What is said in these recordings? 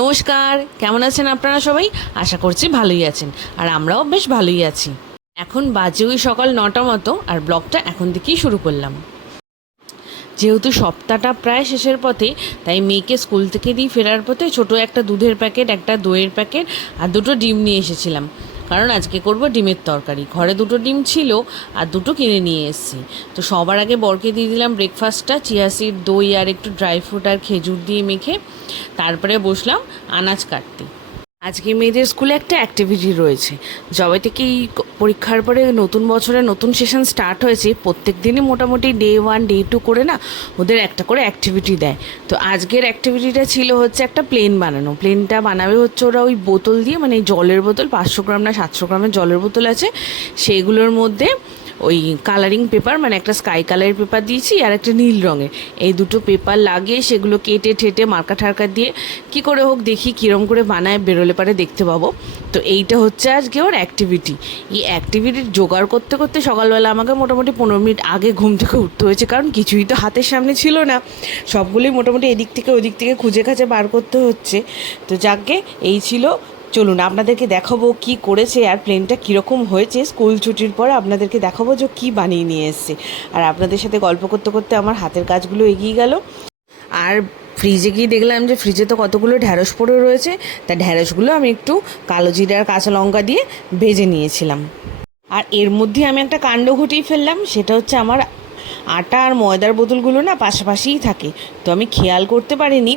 নমস্কার, কেমন আছেন আপনারা সবাই? আশা করছি ভালোই আছেন, আর আমরাও বেশ ভালোই আছি। এখন বাজে ওই সকাল নটা মতো, আর ব্লগটা এখন থেকেই শুরু করলাম। যেহেতু সপ্তাহটা প্রায় শেষের পথে, তাই মেয়েকে স্কুল থেকে দিয়ে ফেরার পথে ছোট একটা দুধের প্যাকেট, একটা দইয়ের প্যাকেট, আর দুটো ডিম নিয়ে এসেছিলাম। কারণ আজকে করব ডিমের তরকারি। ঘরে দুটো ডিম ছিল আর দুটো কিনে নিয়ে এসেছি। তো সবার আগে বরকে দিয়ে দিলাম ব্রেকফাস্টটা চিয়া সিড দই আর একটু ড্রাই ফ্রুট আর খেজুর দিয়ে মেখে তারপরে বসলাম আনাজ কাটতে। আজকে মেয়েদের স্কুলে একটা অ্যাক্টিভিটি রয়েছে। জবে থেকে এই ক- পরীক্ষার পরে নতুন বছরে নতুন সেশন স্টার্ট হয়েছে প্রত্যেক দিনই মোটামুটি ডে ওয়ান ডে টু করে না ওদের একটা করে অ্যাক্টিভিটি দেয়। তো আজকের অ্যাক্টিভিটিটা ছিল হচ্ছে একটা প্লেন বানানো। প্লেনটা বানাবে হচ্ছে ওরা ওই বোতল দিয়ে মানে জলের বোতল, পাঁচশো গ্রাম না সাতশো গ্রামের জলের বোতল আছে সেগুলোর মধ্যে ওই কালারিং পেপার মানে একটা স্কাই কালারের পেপার দিয়েছি আর একটা নীল রঙের। এই দুটো পেপার লাগিয়ে সেগুলো কেটে ঠেটে মার্কা ঠারকা দিয়ে কি করে হোক দেখি কীরম করে বানায়, বেরোলে পারে দেখতে পাবো। তো এইটা হচ্ছে আজকে ওর অ্যাক্টিভিটি এই অ্যাক্টিভিটির জোগাড় করতে করতে সকালবেলা আমাকে মোটামুটি পনেরো মিনিট আগে ঘুম থেকে উঠতে হয়েছে, কারণ কিছুই তো হাতের সামনে ছিল না। সবগুলোই মোটামুটি এদিক থেকে ওদিক থেকে খুঁজে খাঁচে বার করতে হচ্ছে। তো যাকে এই ছিল চলুন, আপনাদেরকে দেখাবো কি করেছে আর প্লেনটা কীরকম হয়েছে। স্কুল ছুটির পর আপনাদেরকে দেখাবো যে কী বানিয়ে নিয়ে এসছে। আর আপনাদের সাথে গল্প করতে করতে আমার হাতের কাজগুলো এগিয়ে গেল। আর ফ্রিজে গিয়ে দেখলাম যে ফ্রিজে তো কতগুলো ঢ্যাঁড়স পড়ে রয়েছে। তা ঢ্যাঁড়সগুলো আমি একটু কালো জিরে আর কাঁচা লঙ্কা দিয়ে ভেজে নিয়েছিলাম। আর এর মধ্যে আমি একটা কাণ্ড ঘটিয়ে ফেললাম, সেটা হচ্ছে আমার আটা আর ময়দার বোতলগুলো না পাশাপাশিই থাকে। তো আমি খেয়াল করতে পারিনি,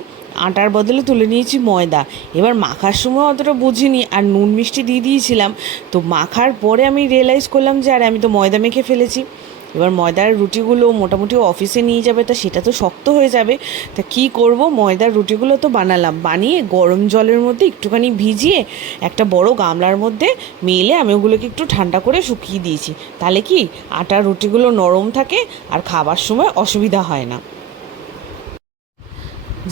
আটার বদলে তুলে নিয়েছি ময়দা। এবার মাখার সময় অতটা বুঝিনি আর নুন মিষ্টি দিয়ে দিয়েছিলাম। তো মাখার পরে আমি রিয়েলাইজ করলাম যে আর আমি তো ময়দা মেখে ফেলেছি। এবার ময়দার রুটিগুলো মোটামুটি অফিসে নিয়ে যাবে, তা সেটা তো শক্ত হয়ে যাবে। তা কি করব? ময়দার রুটিগুলো তো বানালাম। বানিয়ে গরম জলের মধ্যে একটুখানি ভিজিয়ে একটা বড় গামলার মধ্যে মেলে আমি ওগুলোকে একটু ঠান্ডা করে শুকিয়ে দিয়েছি। তাহলে কি আটার রুটিগুলো নরম থাকে আর খাবার সময় অসুবিধা হয় না।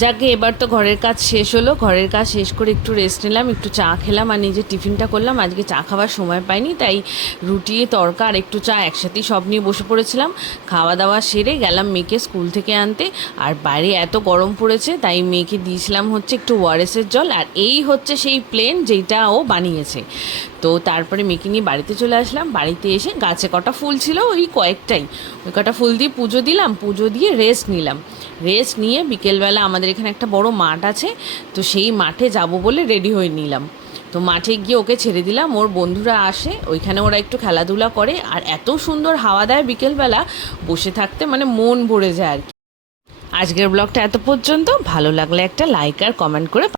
যাকে এবার তো ঘরের কাজ শেষ হলো, ঘরের কাজ শেষ করে একটু রেস্ট নিলাম, একটু চা খেলাম আর নিজে টিফিনটা করলাম। আজকে চা খাওয়ার সময় পাইনি, তাই রুটি, তরকা আর একটু চা একসাথেই সব নিয়ে বসে পড়েছিলাম। খাওয়া দাওয়া সেরে গেলাম মেয়েকে স্কুল থেকে আনতে। আর বাইরে এত গরম পড়েছে, তাই মেয়েকে দিয়েছিলাম হচ্ছে একটু ওয়ারেসের জল। আর এই হচ্ছে সেই প্লেন যেটা ও বানিয়েছে। তো তারপরে মেয়েকে নিয়ে বাড়িতে চলে আসলাম। বাড়িতে এসে গাছে কটা ফুল ছিল ওই কয়েকটাই। ওই কটা ফুল দিয়ে পুজো দিলাম, পুজো দিয়ে রেস্ট নিলাম। রেস্ট নিয়ে বিকেলবেলা আমাদের এখানে একটা বড় মাঠ আছে, তো সেই মাঠে যাব বলে রেডি হয়ে নিলাম। তো মাঠে গিয়ে ওকে ছেড়ে দিলাম, ওর বন্ধুরা আসে, ওইখানে ওরা একটু খেলাধুলা করে, আর এত সুন্দর হাওয়া দেয় বিকেলবেলা, বসে থাকতে মানে মন ভরে যায় আর কি। আজকের ব্লগটা এত পর্যন্ত, ভালো লাগলে একটা লাইক আর কমেন্ট করে